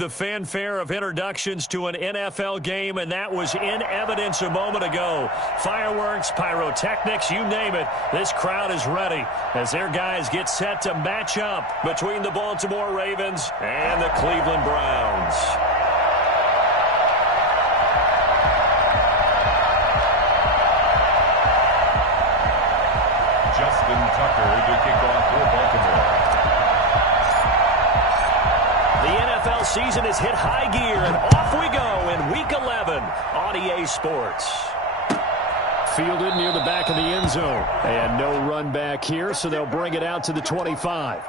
the fanfare of introductions to an NFL game, and that was in evidence a moment ago. Fireworks, pyrotechnics, you name it. This crowd is ready as their guys get set to match up between the Baltimore Ravens and the Cleveland Browns. Justin Tucker to kick off for Baltimore. The NFL season has hit high gear, and off we go in Week 11 on EA Sports. Fielded near the back of the end zone. And no run back here, so they'll bring it out to the 25.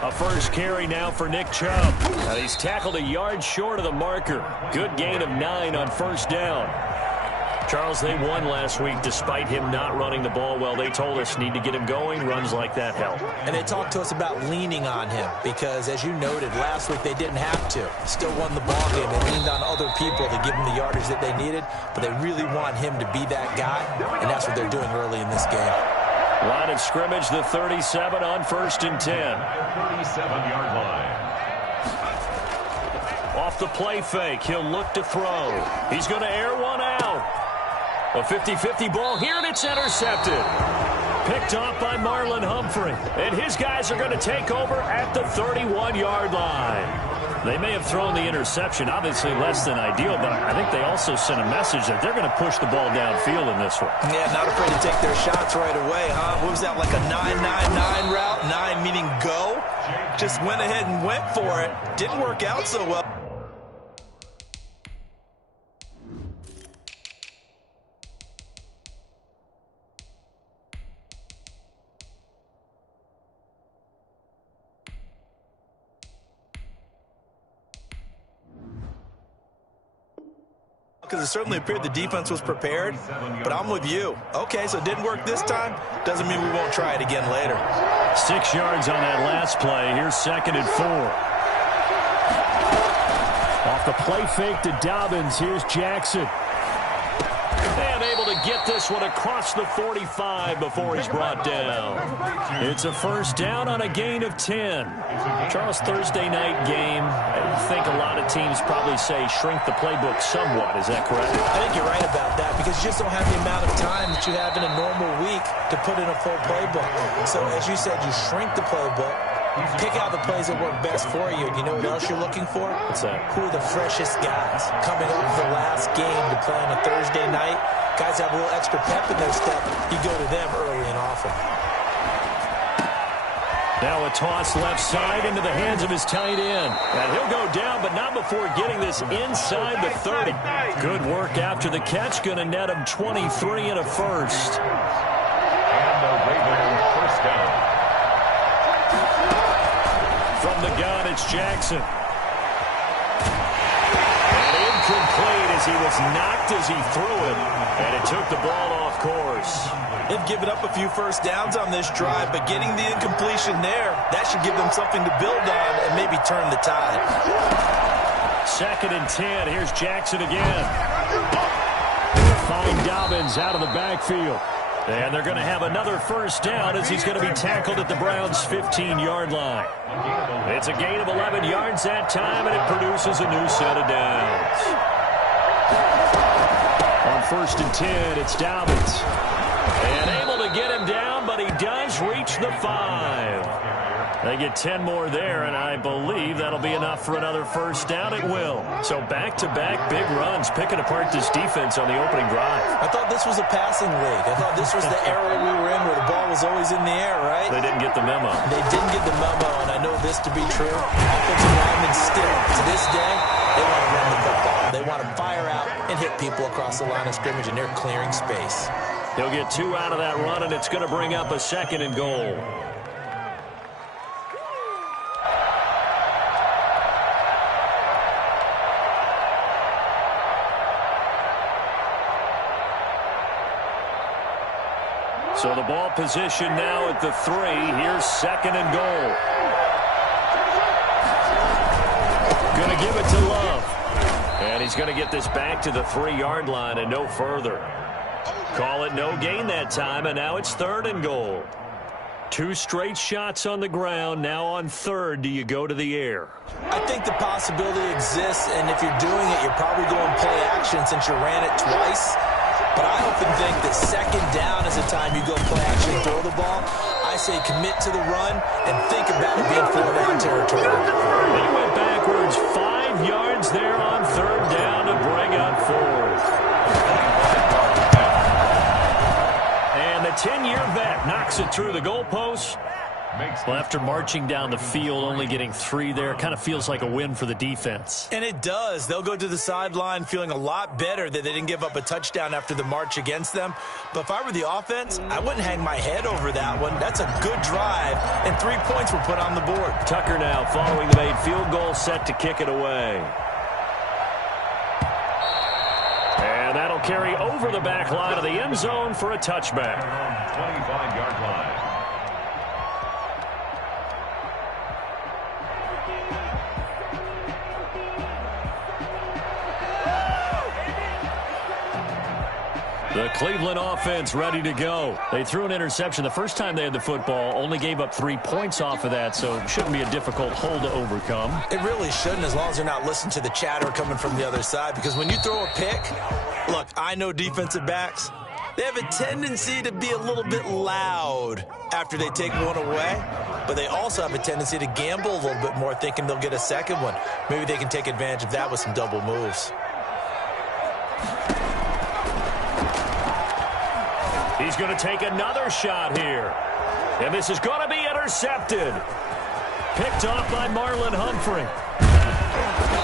A first carry now for Nick Chubb. He's tackled a yard short of the marker. Good gain of 9 on first down. Charles, they won last week despite him not running the ball well. They told us need to get him going. Runs like that help. And they talked to us about leaning on him because, as you noted, last week they didn't have to. Still won the ball game. They leaned on other people to give them the yardage that they needed, but they really want him to be that guy, and that's what they're doing early in this game. Line of scrimmage, the 37 on 1st and 10. 37-yard line. Off the play fake, he'll look to throw. He's going to air one out. A 50-50 ball here, and it's intercepted. Picked off by Marlon Humphrey. And his guys are going to take over at the 31-yard line. They may have thrown the interception, obviously less than ideal, but I think they also sent a message that they're going to push the ball downfield in this one. Yeah, not afraid to take their shots right away, huh? What was that, like a 9-9-9 route? 9 meaning go? Just went ahead and went for it. Didn't work out so well. Because it certainly appeared the defense was prepared, but I'm with you. Okay, so it didn't work this time. Doesn't mean we won't try it again later. 6 yards on that last play. Here's 2nd and 4. Off the play fake to Dobbins. Here's Jackson. And able to get this one across the 45 before he's brought down. It's a first down on a gain of 10. Charles, Thursday night game. I think a lot of teams probably say shrink the playbook somewhat. Is that correct? I think you're right about that because you just don't have the amount of time that you have in a normal week to put in a full playbook. So as you said, you shrink the playbook. Pick out the plays that work best for you. And you know what else you're looking for? What's that? Who are the freshest guys coming up for the last game to play on a Thursday night? Guys have a little extra pep in their step. You go to them early and often. Now a toss left side into the hands of his tight end. And he'll go down, but not before getting this inside the 30. Good work after the catch. Going to net him 23 and a first. And the Ravens first down. From the gun, it's Jackson. And incomplete as he was knocked as he threw it. And it took the ball off course. They've given up a few first downs on this drive, but getting the incompletion there, that should give them something to build on and maybe turn the tide. 2nd and 10. Here's Jackson again. Find Dobbins out of the backfield. And they're going to have another first down as he's going to be tackled at the Browns' 15-yard line. It's a gain of 11 yards that time, and it produces a new set of downs. On 1st and 10, it's Dobbins. And able to get him down, but he does reach the 5. They get 10 more there, and I believe that'll be enough for another first down. It will. So back-to-back big runs, picking apart this defense on the opening drive. I thought this was a passing league. I thought this was the era we were in where the ball was always in the air, right? They didn't get the memo. They didn't get the memo, and I know this to be true. Offensive linemen still, to this day, they want to run the football. They want to fire out and hit people across the line of scrimmage, and they're clearing space. He'll get 2 out of that run, and it's going to bring up a 2nd and goal. So the ball position now at the 3. Here's 2nd and goal. Going to give it to Love. And he's going to get this back to the 3-yard line and no further. Call it no gain that time, and now it's 3rd and goal. 2 straight shots on the ground. Now on 3rd, do you go to the air? I think the possibility exists, and if you're doing it, you're probably going play action since you ran it twice. But I often think that 2nd down is the time you go play action and throw the ball. I say commit to the run and think about it being 4-down territory. He went backwards 5 yards there on 3rd down to bring up 4th. And the 10-year vet knocks it through the goalpost. Well, after marching down the field, only getting 3 there, kind of feels like a win for the defense. And it does. They'll go to the sideline feeling a lot better that they didn't give up a touchdown after the march against them. But if I were the offense, I wouldn't hang my head over that one. That's a good drive, and 3 points were put on the board. Tucker now following the made field goal, set to kick it away. And that'll carry over the back line of the end zone for a touchback. 25-yard line. The Cleveland offense ready to go. They threw an interception the first time they had the football, only gave up 3 points off of that, so it shouldn't be a difficult hole to overcome. It really shouldn't, as long as you're not listening to the chatter coming from the other side, because when you throw a pick, look, I know defensive backs, they have a tendency to be a little bit loud after they take one away, but they also have a tendency to gamble a little bit more, thinking they'll get a second one. Maybe they can take advantage of that with some double moves. He's going to take another shot here. And this is going to be intercepted. Picked off by Marlon Humphrey.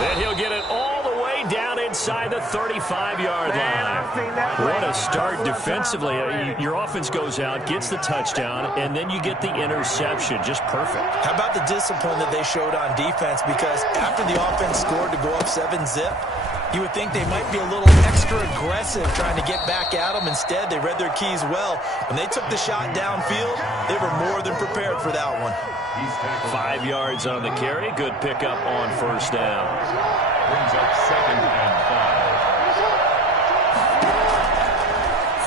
And he'll get it all the way down inside the 35-yard line. What a start defensively. Your offense goes out, gets the touchdown, and then you get the interception. Just perfect. How about the discipline that they showed on defense? Because after the offense scored to go up 7-zip, you would think they might be a little extra aggressive trying to get back at them. Instead, they read their keys well. When they took the shot downfield, they were more than prepared for that one. 5 yards on the carry. Good pickup on 1st down. Brings up 2nd and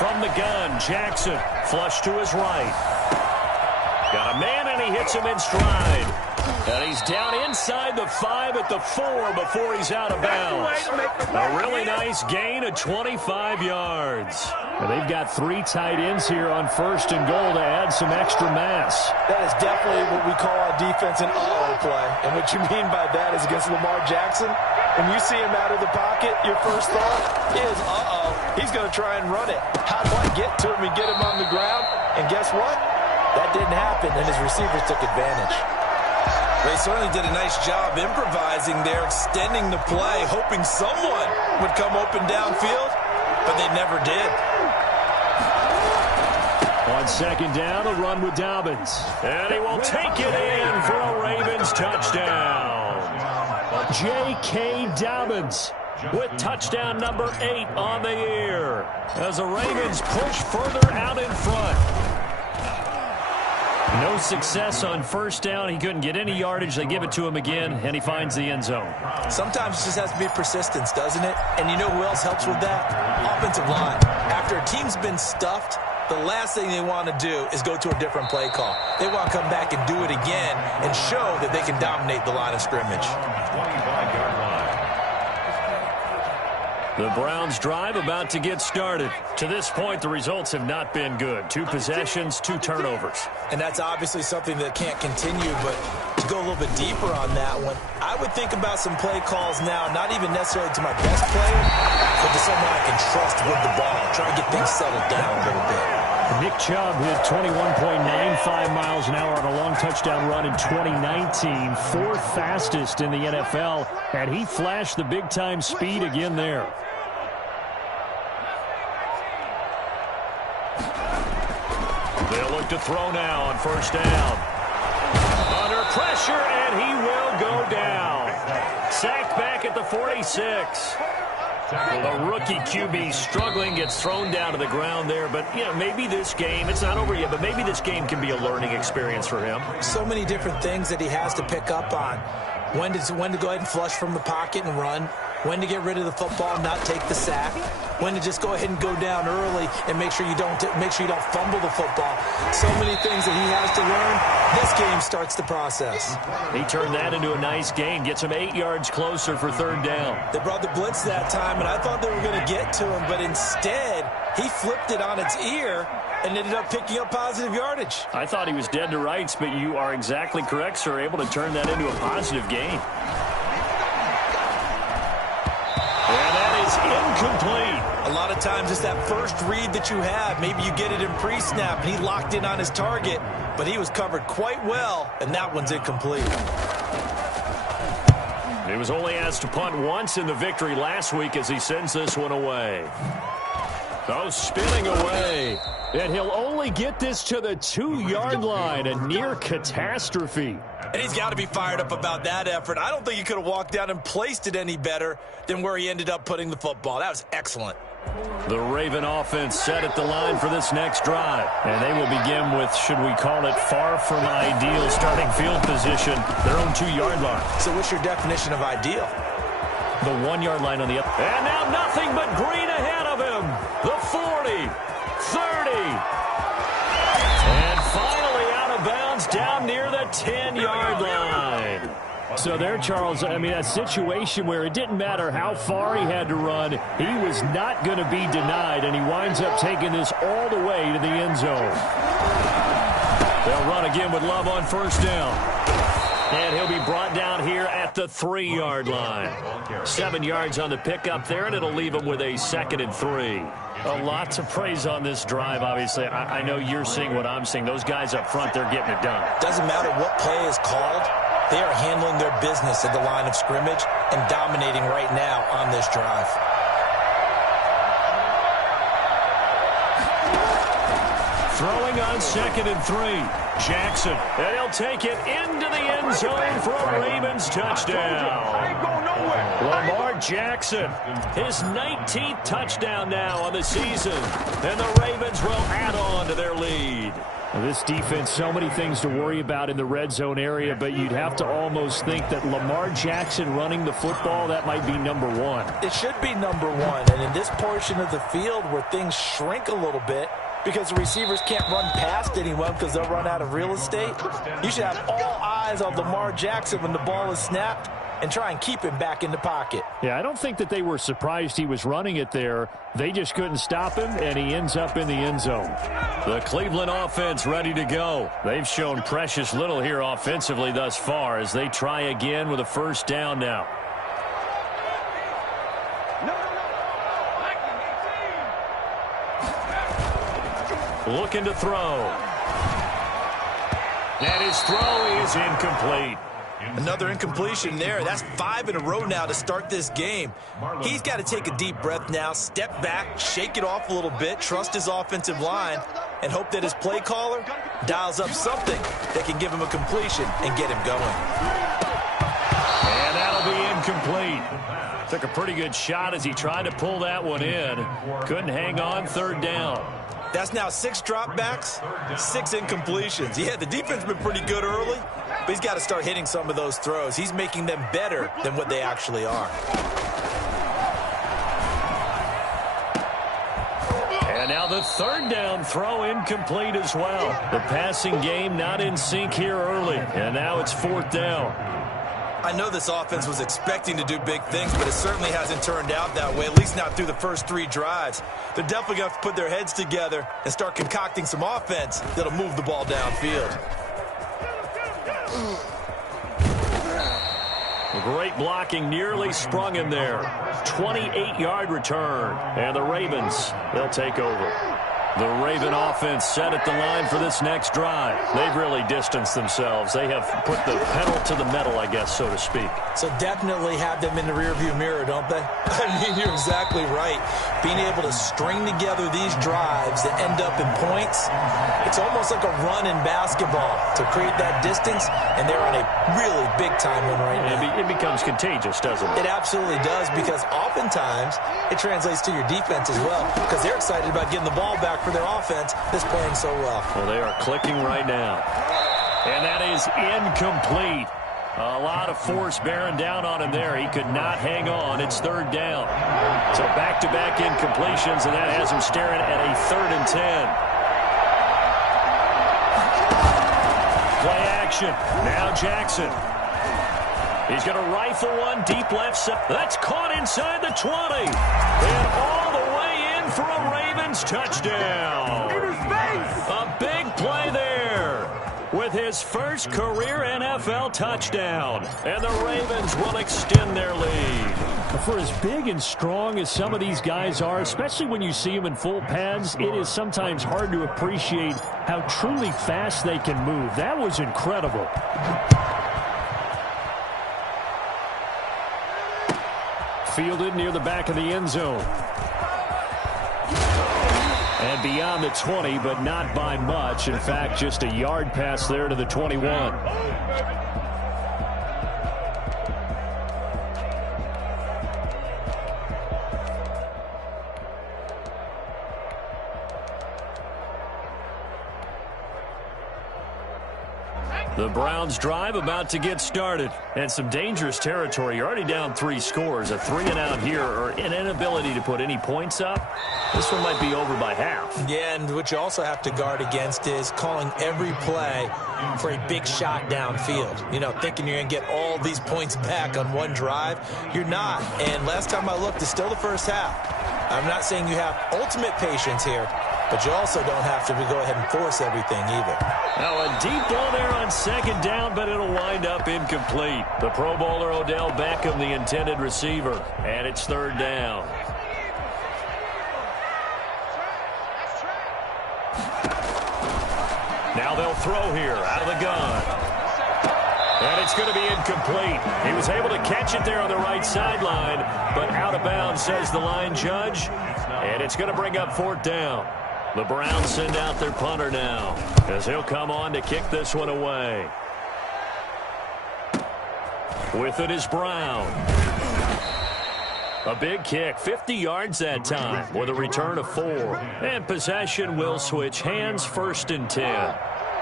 5. From the gun, Jackson flush to his right. Got a man, and he hits him in stride. And he's down inside the 5 at the 4 before he's out of bounds. A really nice gain of 25 yards. Well, they've got 3 tight ends here on 1st and goal to add some extra mass. That is definitely what we call on defense an uh-oh play. And what you mean by that is against Lamar Jackson, when you see him out of the pocket, your first thought is, uh-oh, he's going to try and run it. How do I get to him and get him on the ground? And guess what? That didn't happen, and his receivers took advantage. They certainly did a nice job improvising there, extending the play, hoping someone would come open downfield, but they never did. On 2nd down, a run with Dobbins. And he will take it in for a Ravens touchdown. J.K. Dobbins with touchdown number 8 on the year as the Ravens push further out in front. No success on 1st down. He couldn't get any yardage. They give it to him again, and he finds the end zone. Sometimes it just has to be persistence, doesn't it? And you know who else helps with that? Offensive line. After a team's been stuffed, the last thing they want to do is go to a different play call. They want to come back and do it again and show that they can dominate the line of scrimmage. 25-yard line. The Browns drive about to get started. To this point, the results have not been good. 2 possessions, 2 turnovers. And that's obviously something that can't continue, but to go a little bit deeper on that one, I would think about some play calls now, not even necessarily to my best player, but to someone I can trust with the ball, try to get things settled down a little bit. Nick Chubb hit 21.95 miles an hour on a long touchdown run in 2019, 4th fastest in the NFL, and he flashed the big-time speed again there. They'll look to throw now on 1st down. Under pressure, and he will go down. Sacked back at the 46. A rookie QB struggling, gets thrown down to the ground there. But, maybe this game, it's not over yet, but maybe this game can be a learning experience for him. So many different things that he has to pick up on. When to go ahead and flush from the pocket and run. When to get rid of the football and not take the sack. When to just go ahead and go down early and make sure you don't fumble the football. So many things that he has to learn. This game starts the process. He turned that into a nice gain. Gets him 8 yards closer for third down. They brought the blitz that time, and I thought they were going to get to him, but instead he flipped it on its ear and ended up picking up positive yardage. I thought he was dead to rights, but you are exactly correct, sir. Able to turn that into a positive gain. And that is incomplete. A lot of times it's that first read that you have. Maybe you get it in pre-snap, and he locked in on his target, but he was covered quite well, and that one's incomplete. He was only asked to punt once in the victory last week as he sends this one away. Oh, spinning away. And he'll only get this to the 2-yard line, a near catastrophe. And he's got to be fired up about that effort. I don't think he could have walked down and placed it any better than where he ended up putting the football. That was excellent. The Raven offense set at the line for this next drive. And they will begin with, should we call it, far from ideal starting field position, their own 2-yard line. So what's your definition of ideal? The 1-yard line on the other. And now nothing but green ahead of him. The 40, 30. And finally out of bounds down near the 10-yard line. So there, Charles, a situation where it didn't matter how far he had to run, he was not going to be denied, and he winds up taking this all the way to the end zone. They'll run again with Love on first down. And he'll be brought down here at the 3-yard line. 7 yards on the pickup there, and it'll leave him with a 2nd and 3. A lot to praise on this drive, obviously. I know you're seeing what I'm seeing. Those guys up front, they're getting it done. Doesn't matter what play is called. They are handling their business at the line of scrimmage and dominating right now on this drive. Throwing on 2nd and 3. Jackson, and he'll take it into the end zone for a Ravens touchdown. Lamar Jackson, his 19th touchdown now on the season, and the Ravens will add on to their lead. This defense, so many things to worry about in the red zone area, but you'd have to almost think that Lamar Jackson running the football, that might be number one. It should be number one, and in this portion of the field where things shrink a little bit, because the receivers can't run past anyone because they'll run out of real estate, you should have all eyes on Lamar Jackson when the ball is snapped and try and keep him back in the pocket. Yeah, I don't think that they were surprised he was running it there. They just couldn't stop him, and he ends up in the end zone. The Cleveland offense ready to go. They've shown precious little here offensively thus far as they try again with a first down now. Looking to throw. And his throw is incomplete. Another incompletion there. That's 5 in a row now to start this game. He's got to take a deep breath now, step back, shake it off a little bit, trust his offensive line, and hope that his play caller dials up something that can give him a completion and get him going. And that'll be incomplete. Took a pretty good shot as he tried to pull that one in. Couldn't hang on, third down. That's now 6 dropbacks, 6 incompletions. Yeah, the defense has been pretty good early, but he's got to start hitting some of those throws. He's making them better than what they actually are. And now the third down throw incomplete as well. The passing game not in sync here early, and now it's 4th down. I know this offense was expecting to do big things, but it certainly hasn't turned out that way, at least not through the first 3 drives. They're definitely going to have to put their heads together and start concocting some offense that'll move the ball downfield. Great blocking, nearly sprung him there. 28-yard return, and the Ravens, they'll take over. The Raven offense set at the line for this next drive. They've really distanced themselves. They have put the pedal to the metal, I guess, so to speak. So definitely have them in the rearview mirror, don't they? I mean, you're exactly right. Being able to string together these drives that end up in points, it's almost like a run in basketball to create that distance, and they're on a really big-time one right now. It becomes contagious, doesn't it? It absolutely does, because oftentimes it translates to your defense as well, because they're excited about getting the ball back for their offense that's playing so well. Well, they are clicking right now. And that is incomplete. A lot of force bearing down on him there. He could not hang on. It's third down. So back-to-back incompletions, and that has him staring at a 3rd and 10. Play action. Now Jackson. He's going to rifle one deep left side. That's caught inside the 20. And all the way in for a Ravens touchdown. A big play there with his first career NFL touchdown. And the Ravens will extend their lead. For as big and strong as some of these guys are, especially when you see them in full pads, it is sometimes hard to appreciate how truly fast they can move. That was incredible. Fielded near the back of the end zone. And beyond the 20, but not by much. In fact, just a yard pass there to the 21. The Browns drive about to get started. And some dangerous territory. You're already down 3 scores. A 3-and-out here, or an inability to put any points up. This one might be over by half. Yeah, and what you also have to guard against is calling every play for a big shot downfield. You know, thinking you're going to get all these points back on one drive. You're not. And last time I looked, it's still the first half. I'm not saying you have ultimate patience here, but you also don't have to go ahead and force everything either. Now a deep ball there on 2nd down, but it'll wind up incomplete. The Pro Bowler Odell Beckham, the intended receiver, and it's 3rd down. Now they'll throw here out of the gun. And it's going to be incomplete. He was able to catch it there on the right sideline, but out of bounds, says the line judge. And it's going to bring up 4th down. The Browns send out their punter now, as he'll come on to kick this one away. With it is Brown. A big kick, 50 yards that time, with a return of 4. And possession will switch hands, 1st and 10.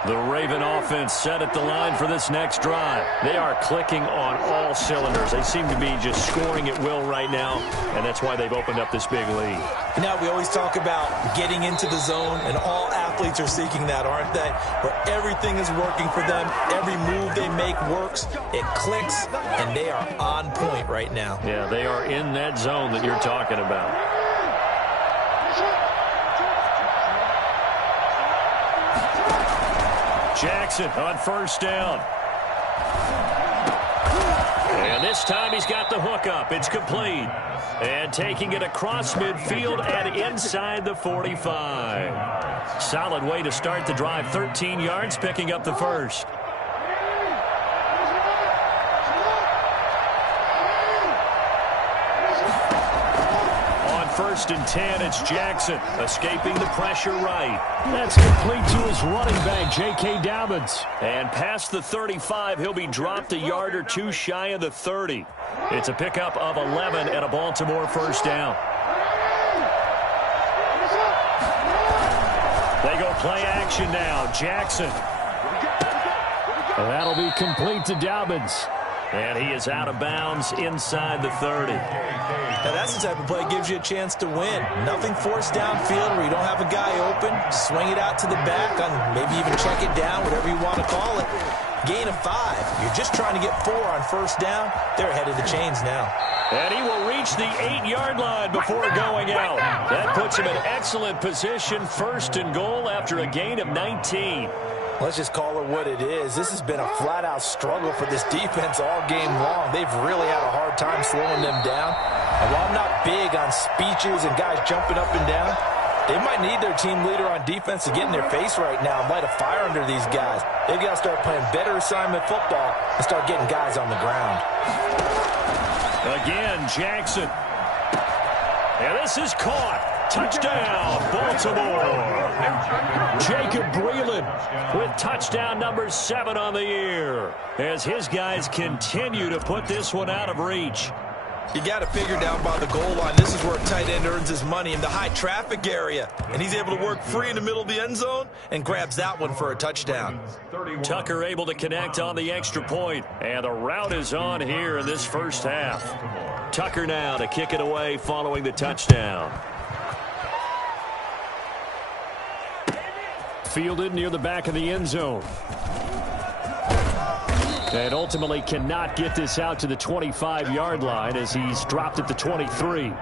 The Raven offense set at the line for this next drive. They are clicking on all cylinders. They seem to be just scoring at will right now, and that's why they've opened up this big lead. You know, we always talk about getting into the zone, and all athletes are seeking that, aren't they? Where everything is working for them. Every move they make works. It clicks, and they are on point right now. Yeah, they are in that zone that you're talking about. Jackson on 1st down. And this time he's got the hook up. It's complete. And taking it across midfield and inside the 45. Solid way to start the drive. 13 yards, picking up the first. On 1st and 10, it's Jackson escaping the pressure right. That's complete to his running back, J.K. Dobbins. And past the 35, he'll be dropped a yard or 2 shy of the 30. It's a pickup of 11 and a Baltimore 1st down. They go play action now. Jackson. That'll be complete to Dobbins. And he is out of bounds inside the 30. Now that's the type of play that gives you a chance to win. Nothing forced downfield where you don't have a guy open. Swing it out to the back, on maybe even check it down, whatever you want to call it. Gain of 5. You're just trying to get 4 on 1st down. They're ahead of the chains now. And he will reach the 8-yard line before going out. That puts him in excellent position, 1st and goal after a gain of 19. Let's just call it what it is. This has been a flat-out struggle for this defense all game long. They've really had a hard time slowing them down. And while I'm not big on speeches and guys jumping up and down, They might need their team leader on defense to get in their face right now and light a fire under these guys. They've got to start playing better assignment football and start getting guys on the ground. Again, Jackson. And this is caught. Touchdown, Baltimore. Jacob Breeland with touchdown number 7 on the year as his guys continue to put this one out of reach. You got to figure down by the goal line. This is where a tight end earns his money, in the high traffic area. And he's able to work free in the middle of the end zone and grabs that one for a touchdown. Tucker able to connect on the extra point. And the route is on here in this first half. Tucker now to kick it away following the touchdown. Fielded near the back of the end zone. And ultimately cannot get this out to the 25-yard line as he's dropped at the 23. On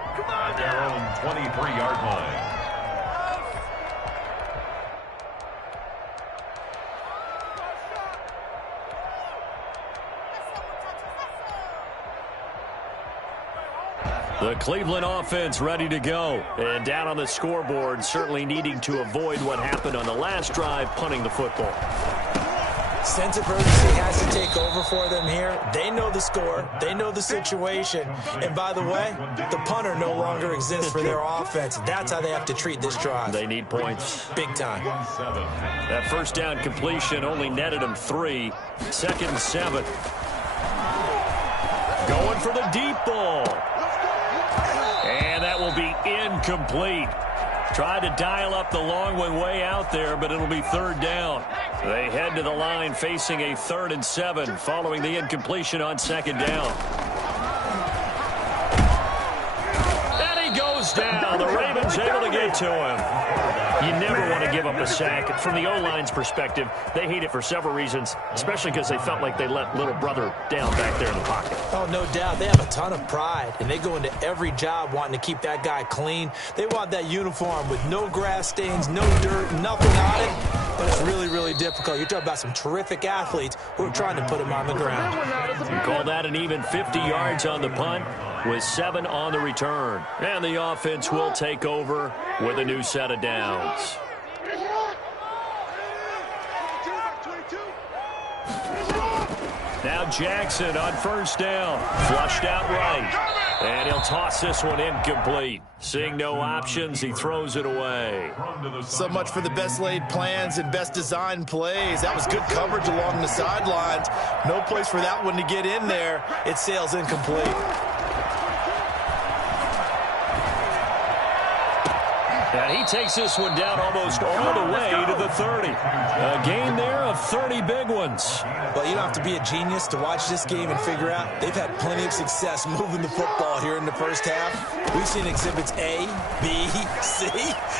their own 23-yard line. The Cleveland offense ready to go. And down on the scoreboard, certainly needing to avoid what happened on the last drive, punting the football. Sense of urgency has to take over for them here. They know the score. They know the situation. And by the way, the punter no longer exists for their offense. That's how they have to treat this drive. They need points. Big time. That first down completion only netted them 3. 2nd and 7. Going for the deep ball. And that will be incomplete. Tried to dial up the long one way out there, but it'll be 3rd down. They head to the line facing a 3rd and 7 following the incompletion on 2nd down. And he goes down. The Ravens able to get to him. You never want to give up a sack. From the O-line's perspective, they hate it for several reasons, especially because they felt like they let little brother down back there in the pocket. Oh, no doubt. They have a ton of pride, and they go into every job wanting to keep that guy clean. They want that uniform with no grass stains, no dirt, nothing on it. But it's really, really difficult. You're talking about some terrific athletes who are trying to put him on the ground. You call that an even 50 yards on the punt with 7 on the return. And the offense will take over with a new set of downs. Now Jackson on 1st down. Flushed out right. And he'll toss this one incomplete. Seeing no options, he throws it away. So much for the best laid plans and best designed plays. That was good coverage along the sidelines. No place for that one to get in there. It sails incomplete. And he takes this one down almost all the way to the 30. A gain there of 30 big ones. Well, you don't have to be a genius to watch this game and figure out they've had plenty of success moving the football here in the first half. We've seen exhibits A, B, C,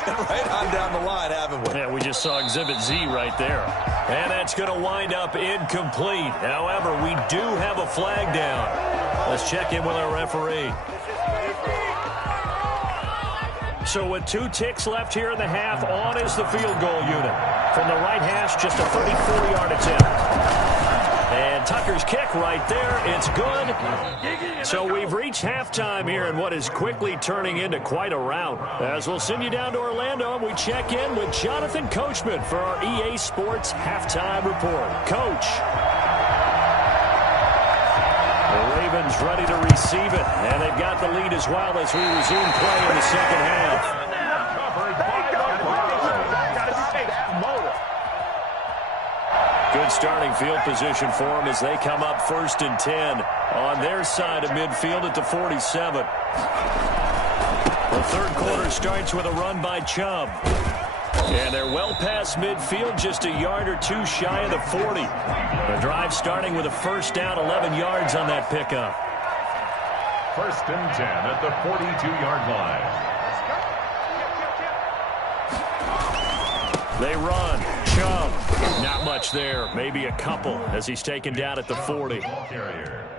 and right on down the line, haven't we? Yeah, we just saw exhibit Z right there. And that's going to wind up incomplete. However, we do have a flag down. Let's check in with our referee. So with 2 ticks left here in the half, on is the field goal unit. From the right hash, just a 34-yard attempt. And Tucker's kick right there. It's good. So we've reached halftime here in what is quickly turning into quite a rout. As we'll send you down to Orlando, and we check in with Jonathan Coachman for our EA Sports Halftime Report. Coach. The Ravens ready to receive it, and they've got the lead as well as we resume play in the second half. Good starting field position for them as they come up 1st and 10 on their side of midfield at the 47. The 3rd quarter starts with a run by Chubb. And they're well past midfield, just a yard or 2 shy of the 40. The drive starting with a 1st down, 11 yards on that pickup. 1st and 10 at the 42-yard line. They run. Chubb. Not much there. Maybe a couple as he's taken down at the 40.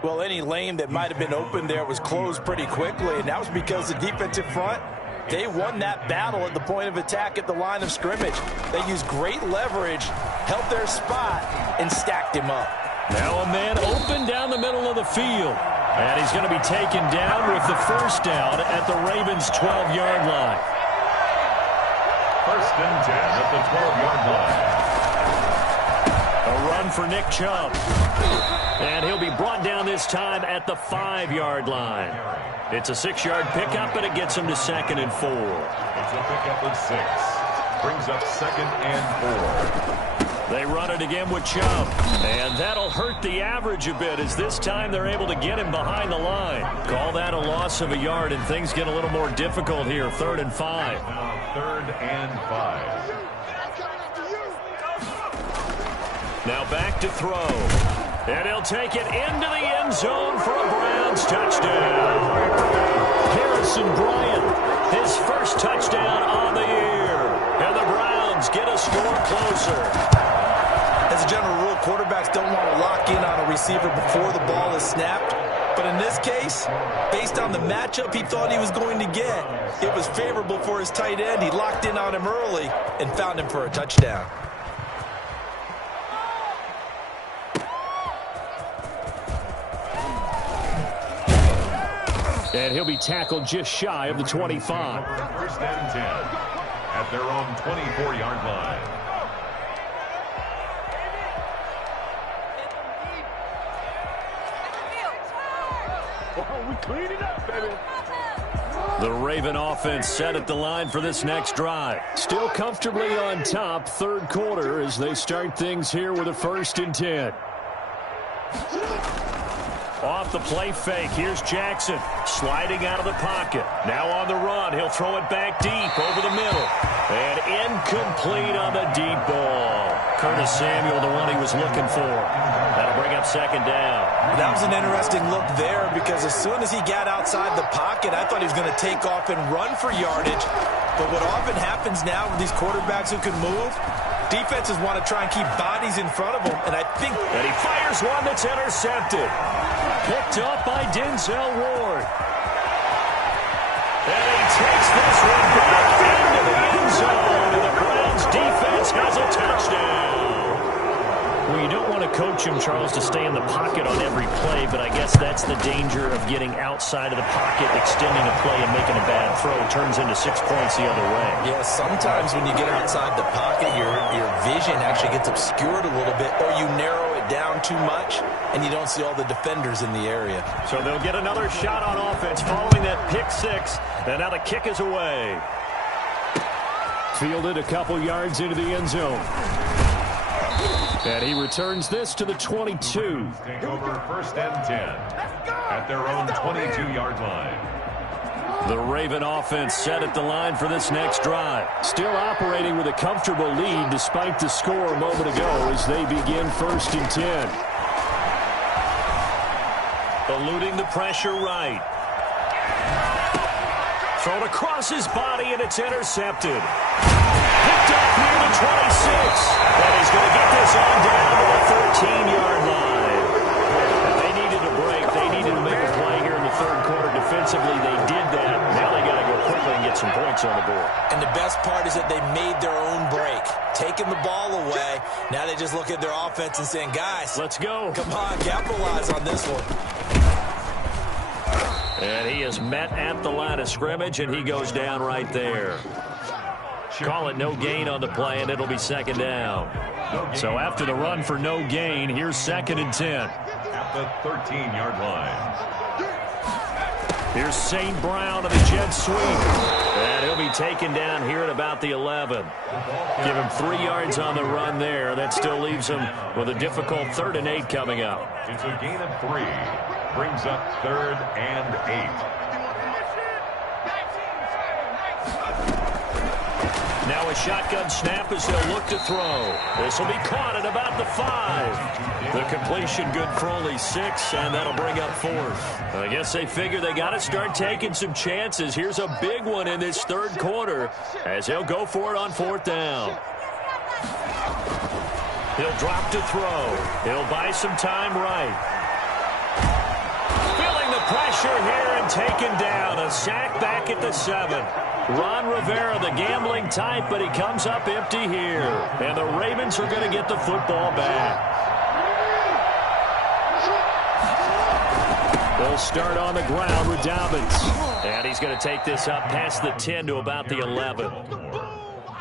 Well, any lane that might have been open there was closed pretty quickly, and that was because the defensive front, they won that battle at the point of attack at the line of scrimmage. They used great leverage, held their spot, and stacked him up. Now a man open down the middle of the field. And he's going to be taken down with the 1st down at the Ravens' 12-yard line. First and 10 at the 12-yard line. A run for Nick Chubb. And he'll be brought down this time at the 5-yard line. It's a 6-yard pickup, and it gets him to 2nd and 4. It's a pickup of 6. Brings up 2nd and 4. They run it again with Chubb. And that'll hurt the average a bit, as this time they're able to get him behind the line. Call that a loss of a yard, and things get a little more difficult here. 3rd and 5. Now 3rd and 5. Now back to throw. And he'll take it into the end zone for a Browns touchdown. Harrison Bryant, his first touchdown on the year. And the Browns get a score closer. As a general rule, quarterbacks don't want to lock in on a receiver before the ball is snapped. But in this case, based on the matchup he thought he was going to get, it was favorable for his tight end. He locked in on him early and found him for a touchdown. And he'll be tackled just shy of the 25. First and 10 at their own 24-yard line. We clean it up, baby. The Raven offense set at the line for this next drive. Still comfortably on top, 3rd quarter, as they start things here with a 1st and 10. Off the play fake, here's Jackson, sliding out of the pocket. Now on the run, he'll throw it back deep over the middle. And incomplete on the deep ball. Curtis Samuel, the one he was looking for. That'll bring up 2nd down. That was an interesting look there, because as soon as he got outside the pocket, I thought he was going to take off and run for yardage. But what often happens now with these quarterbacks who can move, defenses want to try and keep bodies in front of them, and I think... And he fires one that's intercepted. Picked up by Denzel Ward. And he takes this one back into the end zone, and the Browns defense has a touchdown. Well, you don't want to coach him, Charles, to stay in the pocket on every play, but I guess that's the danger of getting outside of the pocket, extending a play and making a bad throw. It turns into 6 points the other way. Yeah, sometimes when you get outside the pocket, your vision actually gets obscured a little bit, or you narrow it down too much, and you don't see all the defenders in the area. So they'll get another shot on offense following that pick 6, and now the kick is away. Fielded a couple yards into the end zone. And he returns this to the 22. Take over 1st and 10 at their own 22-yard line. The Raven offense set at the line for this next drive. Still operating with a comfortable lead despite the score a moment ago as they begin 1st and 10. Eluding the pressure right. Thrown across his body, and it's intercepted. Picked up near the 26. And he's going to get this on down to the 13-yard line. And they needed a break. They needed to make a play here in the 3rd quarter. Defensively, they did that. Now they got to go quickly and get some points on the board. And the best part is that they made their own break, taking the ball away. Now they just look at their offense and saying, guys, let's go. Come on, capitalize on this one. And he is met at the line of scrimmage, and he goes down right there. Call it no gain on the play, and it'll be 2nd down. So after the run for no gain, here's 2nd and 10. At the 13-yard line. Here's St. Brown of the jet sweep. And he'll be taken down here at about the 11. Give him 3 yards on the run there. That still leaves him with a difficult 3rd and 8 coming up. It's a gain of 3. Brings up 3rd and 8. Now a shotgun snap as they'll look to throw. This will be caught at about the 5. The completion good for only 6, and that'll bring up 4th. I guess they figure they got to start taking some chances. Here's a big one in this 3rd quarter as they'll go for it on 4th down. He'll drop to throw. He'll buy some time right. Feeling the pressure here and taken down. A sack back at the 7. Ron Rivera, the gambling type, but he comes up empty here. And the Ravens are going to get the football back. They'll start on the ground with Dobbins. And he's going to take this up past the 10 to about the 11.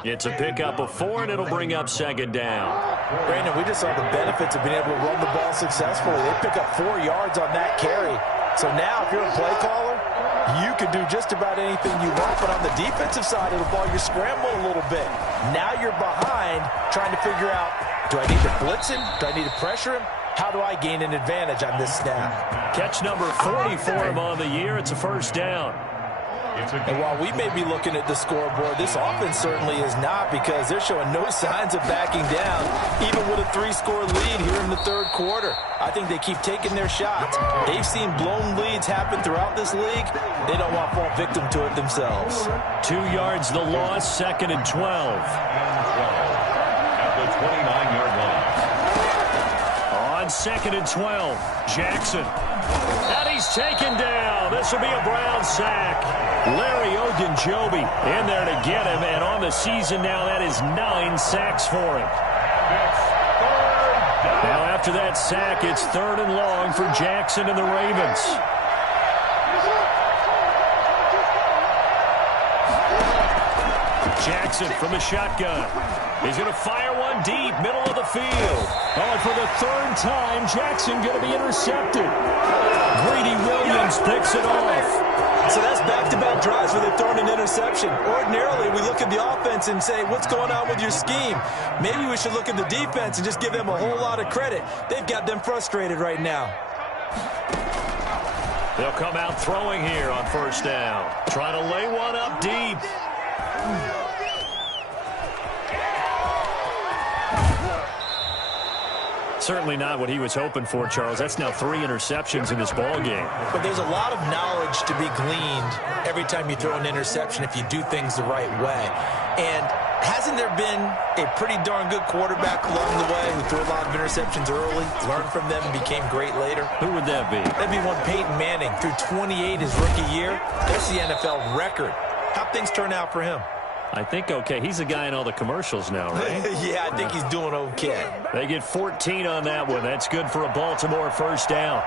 It's a pickup of 4, and it'll bring up second down. Brandon, we just saw the benefits of being able to run the ball successfully. They pick up 4 yards on that carry. So now if you're a play caller, you can do just about anything you want. But on the defensive side of the ball, you're scrambling a little bit. Now you're behind trying to figure out, do I need to blitz him? Do I need to pressure him? How do I gain an advantage on this snap? Catch number 40 for him on the year. It's a first down. And while we may be looking at the scoreboard, this offense certainly is not, because they're showing no signs of backing down, even with a 3-score lead here in the third quarter. I think they keep taking their shots. They've seen blown leads happen throughout this league. They don't want to fall victim to it themselves. 2 yards the loss, second and 12. At the 29-yard line. On second and 12, Jackson. And he's taken down. This will be a Brown sack. Larry Ogunjobi in there to get him, and on the season now, that is 9 sacks for him. Now after that sack, it's 3rd and long for Jackson and the Ravens. Jackson from the shotgun. He's going to fire one deep, middle of the field. Oh, and for the 3rd time, Jackson going to be intercepted. Greedy Williams picks it off. So that's back-to-back drives where they've thrown an interception. Ordinarily, we look at the offense and say, what's going on with your scheme? Maybe we should look at the defense and just give them a whole lot of credit. They've got them frustrated right now. They'll come out throwing here on first down. Trying to lay one up deep. Certainly not what he was hoping for, Charles. That's now 3 interceptions in this ball game. But there's a lot of knowledge to be gleaned every time you throw an interception if you do things the right way. And hasn't there been a pretty darn good quarterback along the way who threw a lot of interceptions early, learned from them, and became great later? Who would that be? That'd be one Peyton Manning. Threw 28 his rookie year. That's the NFL record. How'd things turn out for him? I think okay. He's a guy in all the commercials now, right? Yeah, I think he's doing okay. They get 14 on that one. That's good for a Baltimore first down.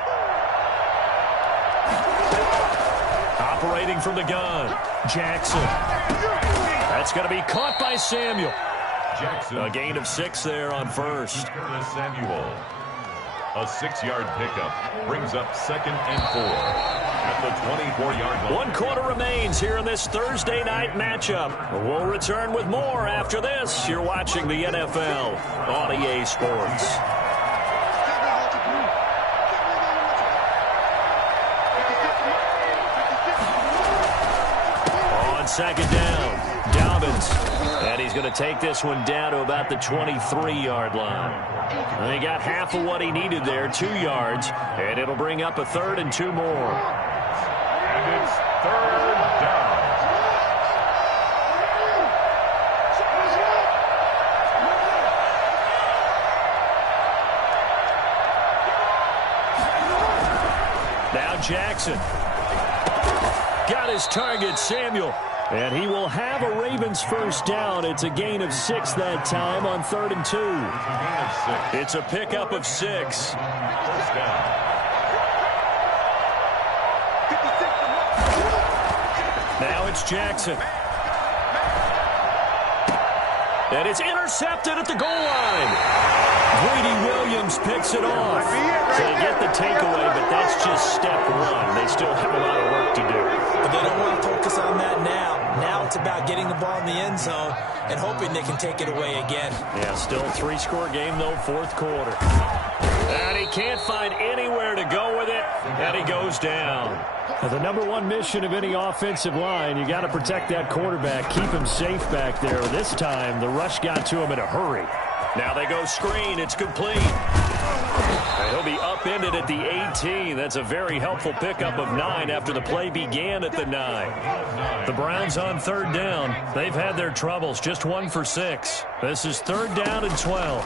Operating from the gun, Jackson. That's going to be caught by Samuel. Jackson. A gain of 6 there on first. Samuel. A 6-yard pickup brings up 2nd and 4 at the 24-yard line. 1 quarter remains here in this Thursday night matchup. We'll return with more after this. You're watching the NFL on EA Sports. On second down, Dobbins. And he's going to take this one down to about the 23-yard line. And he got half of what he needed there, 2 yards, and it'll bring up a 3rd and 2 more. And it's 3rd down. Now Jackson. Got his target, Samuel. And he will have a Ravens first down. It's a gain of 6 that time on 3rd and 2. It's a pickup of 6. First down. Now it's Jackson. And it's intercepted at the goal line. Greedy Williams picks it off. So they get the takeaway, but that's just step 1. They still have a lot of work to do. But they don't want to focus on that now. Now it's about getting the ball in the end zone and hoping they can take it away again. Yeah, still a 3-score game, though, 4th quarter. And he can't find anywhere to go with it, and he goes down. Now, the number 1 mission of any offensive line, you got to protect that quarterback, keep him safe back there. This time, the rush got to him in a hurry. Now they go screen. It's complete. And he'll be upended at the 18. That's a very helpful pickup of 9 after the play began at the 9. The Browns on 3rd down. They've had their troubles. Just 1 for 6. This is 3rd down and 12.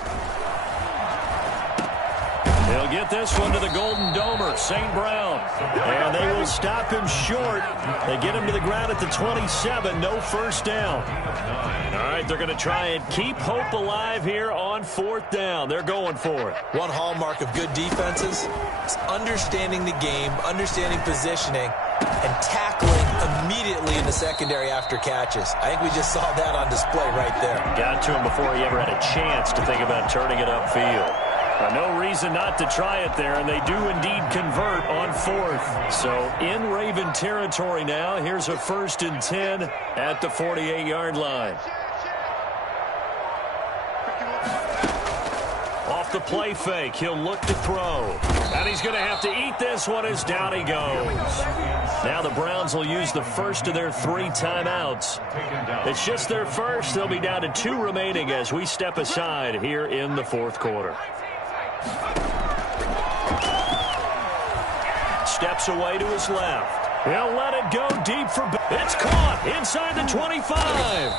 They'll get this one to the Golden Domer, St. Brown. And they will stop him short. They get him to the ground at the 27. No first down. All right, they're going to try and keep hope alive here on 4th down. They're going for it. One hallmark of good defenses is understanding the game, understanding positioning, and and tackling immediately in the secondary after catches. I think we just saw that on display right there. Got to him before he ever had a chance to think about turning it upfield. No reason not to try it there, and they do indeed convert on fourth. So in Raven territory now, here's a 1st and 10 at the 48-yard line. Off the play fake, he'll look to throw. And he's going to have to eat this one as down he goes. Now the Browns will use the first of their 3 timeouts. It's just their first. They'll be down to 2 remaining as we step aside here in the 4th quarter. Steps away to his left. He'll let it go deep for... It's caught inside the 25.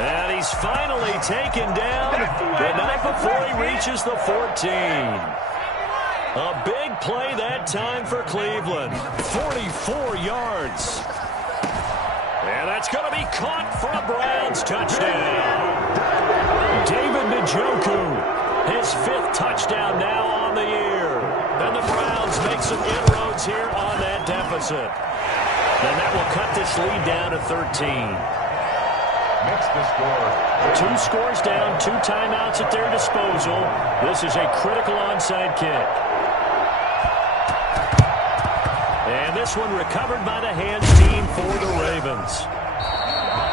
And he's finally taken down, but not before he reaches the 14. A big play that time for Cleveland. 44 yards. And that's going to be caught for a Browns touchdown. David Njoku, his 5th touchdown now on the year. And the Browns make some inroads here on that deficit. And that will cut this lead down to 13. Makes the score. 2 scores down, 2 timeouts at their disposal. This is a critical onside kick. And this one recovered by the hands team for the Ravens.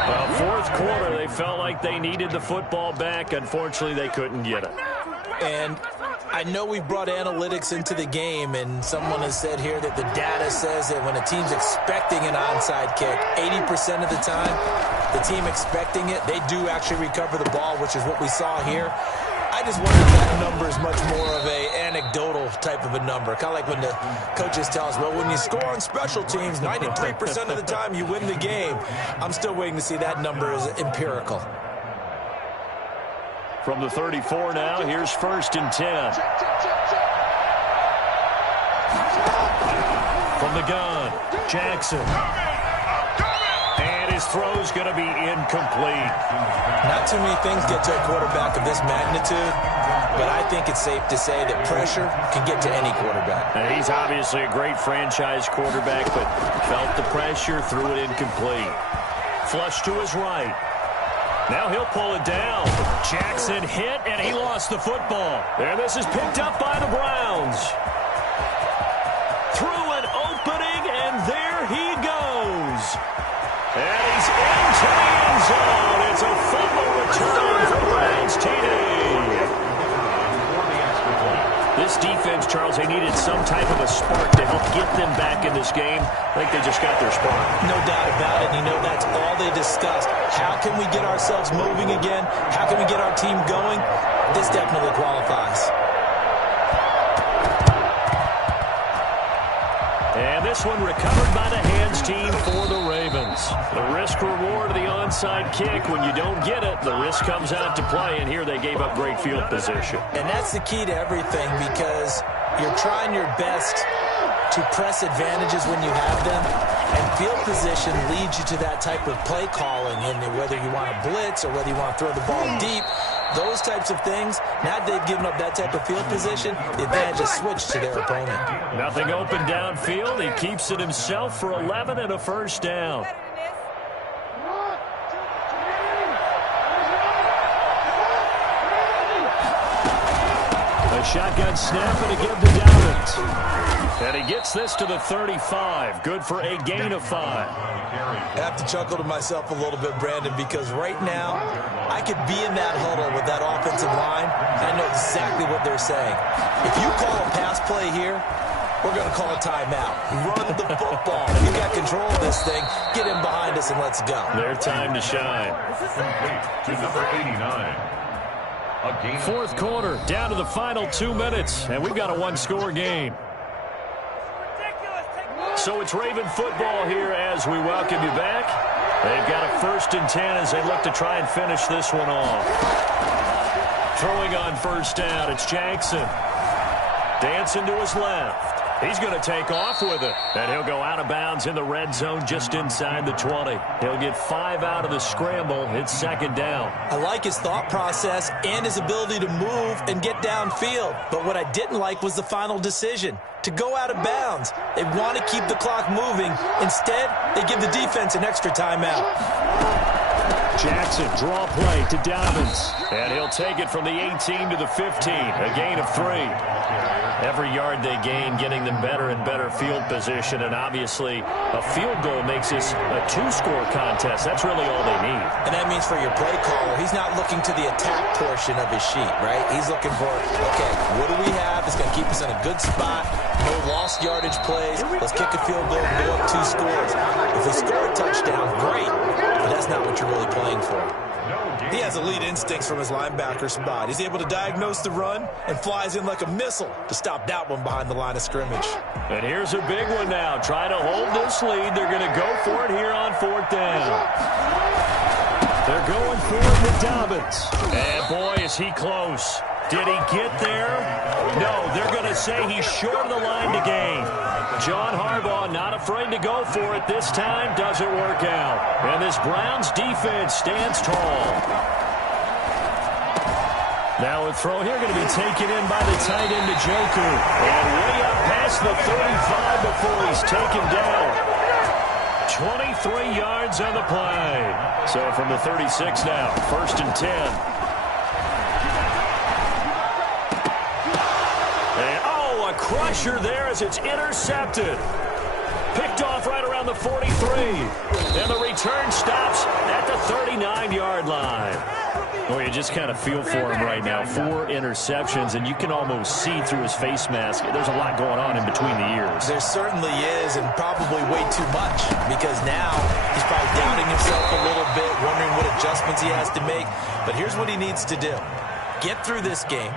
Well, 4th quarter, they felt like they needed the football back. Unfortunately, they couldn't get it. And I know we've brought analytics into the game, and someone has said here that the data says that when a team's expecting an onside kick, 80% of the time, the team expecting it, they do actually recover the ball, which is what we saw here. I just wonder if that number is much more of a anecdotal type of a number. Kind of like when the coaches tell us, well, when you score on special teams, 93% of the time you win the game. I'm still waiting to see that number is empirical. From the 34 now, here's 1st and 10. From the gun, Jackson. And his throw's going to be incomplete. Not too many things get to a quarterback of this magnitude, but I think it's safe to say that pressure can get to any quarterback. And he's obviously a great franchise quarterback, but felt the pressure, threw it incomplete. Flush to his right. Now he'll pull it down. Jackson hit, and he lost the football. And this is picked up by the Browns. Through an opening, and there he goes. And he's into the end zone. It's a fumble return for Browns TD. This defense, Charles, they needed some type of a spark to help get them back in this game. I think they just got their spark. No doubt about it. You know, that's all they discussed. How can we get ourselves moving again? How can we get our team going? This definitely qualifies. And this one recovered by the hands team for the Ravens. The risk-reward of the onside kick. When you don't get it, the risk comes out to play, and here they gave up great field position. And that's the key to everything, because you're trying your best to press advantages when you have them, and field position leads you to that type of play calling, and whether you want to blitz or whether you want to throw the ball deep, those types of things. Now they've given up that type of field position, the advantage is switched to their opponent. Nothing open downfield. He keeps it himself for 11 and a 1st down. A shotgun snap and a give to Dalvin. And he gets this to the 35. Good for a gain of 5. I have to chuckle to myself a little bit, Brandon, because right now I could be in that huddle with that offensive line, and I know exactly what they're saying. If you call a pass play here, we're going to call a timeout. Run the football. You got control of this thing. Get him behind us and let's go. Their time to shine. To number 89. 4th quarter, down to the final 2 minutes, and we've got a 1-score game. So it's Raven football here as we welcome you back. They've got a 1st and 10 as they look to try and finish this one off. Throwing on 1st down, it's Jackson. Dancing to his left. He's going to take off with it. And he'll go out of bounds in the red zone just inside the 20. He'll get 5 out of the scramble. It's second down. I like his thought process and his ability to move and get downfield. But what I didn't like was the final decision, to go out of bounds. They want to keep the clock moving. Instead, they give the defense an extra timeout. Jackson, draw play to Dobbins. And he'll take it from the 18 to the 15, a gain of 3. Every yard they gain, getting them better and better field position. And obviously, a field goal makes this a 2-score contest. That's really all they need. And that means for your play caller, he's not looking to the attack portion of his sheet, right? He's looking for, okay, what do we have that's going to keep us in a good spot? No lost yardage plays. Let's kick a field goal and go up 2 scores. If we score a touchdown, great. But that's not what you're really playing for. He has elite instincts from his linebacker spot. He's able to diagnose the run and flies in like a missile to stop that one behind the line of scrimmage. And here's a big one now. Trying to hold this lead. They're going to go for it here on 4th down. They're going for it with Dobbins. And boy, is he close. Did he get there? No, they're going to say he's short of the line to gain. John Harbaugh not afraid to go for it this time. Doesn't work out. And this Browns defense stands tall. Now a throw here going to be taken in by the tight end Njoku. And way up past the 35 before he's taken down. 23 yards on the play. So from the 36 now, 1st and 10. Crusher there as it's intercepted. Picked off right around the 43. And the return stops at the 39-yard line. Well, you just kind of feel for him right now. 4 interceptions, and you can almost see through his face mask. There's a lot going on in between the ears. There certainly is, and probably way too much, because now he's probably doubting himself a little bit, wondering what adjustments he has to make. But here's what he needs to do. Get through this game.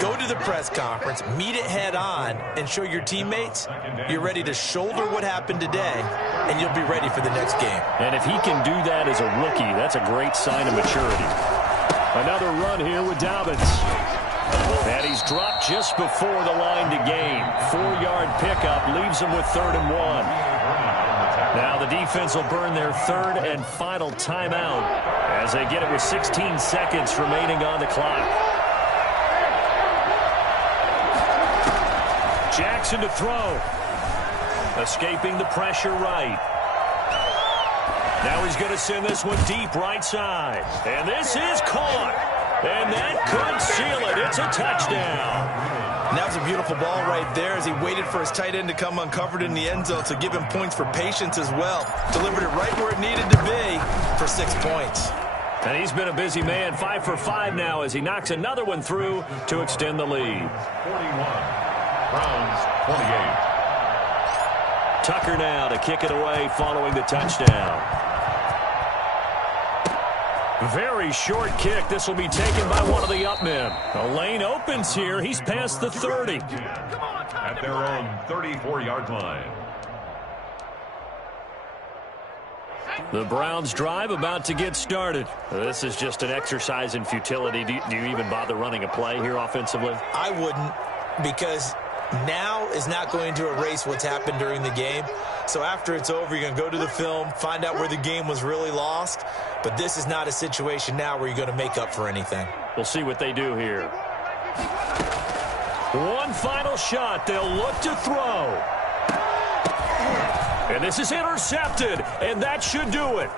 Go to the press conference, meet it head on, and show your teammates you're ready to shoulder what happened today, and you'll be ready for the next game. And if he can do that as a rookie, that's a great sign of maturity. Another run here with Dobbins. And he's dropped just before the line to gain. 4-yard pickup leaves him with 3rd and 1. Now the defense will burn their 3rd and final timeout as they get it with 16 seconds remaining on the clock. Jackson to throw. Escaping the pressure right. Now he's going to send this one deep right side. And this is caught. And that could seal it. It's a touchdown. And that was a beautiful ball right there as he waited for his tight end to come uncovered in the end zone to give him points for patience as well. Delivered it right where it needed to be for 6 points. And he's been a busy man. 5 for 5 now as he knocks another one through to extend the lead. 41. Browns 28. Tucker now to kick it away following the touchdown. Very short kick. This will be taken by one of the up men. The lane opens here. He's past the 30. At their own 34-yard line. The Browns drive about to get started. This is just an exercise in futility. Do you even bother running a play here offensively? I wouldn't, because now is not going to erase what's happened during the game. So after it's over, you're going to go to the film, find out where the game was really lost. But this is not a situation now where you're going to make up for anything. We'll see what they do here. One final shot. They'll look to throw. And this is intercepted, and that should do it.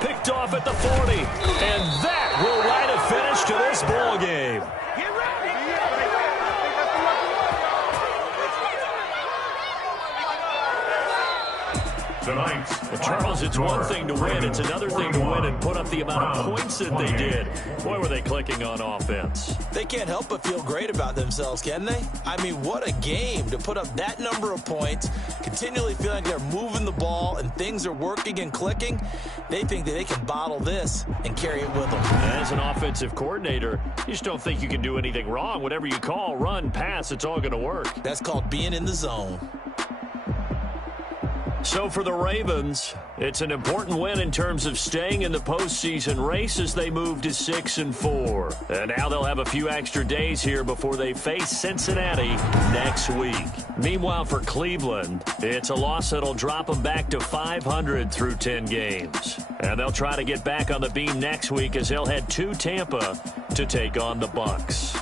Picked off at the 40, and that will write a finish to this ball game. Tonight, Well, Charles, it's one thing to win. It's another thing to win and put up the amount of points that they did. Boy, were they clicking on offense. They can't help but feel great about themselves, can they? I mean, what a game to put up that number of points, continually feeling like they're moving the ball and things are working and clicking. They think that they can bottle this and carry it with them. As an offensive coordinator, you just don't think you can do anything wrong. Whatever you call, run, pass, it's all going to work. That's called being in the zone. So for the Ravens, It's an important win in terms of staying in the postseason race as they move to 6-4. And now they'll have a few extra days here before they face Cincinnati next week. Meanwhile, for Cleveland, it's a loss that'll drop them back to 500 through 10 games. And they'll try to get back on the beam next week as they'll head to Tampa to take on the Bucs.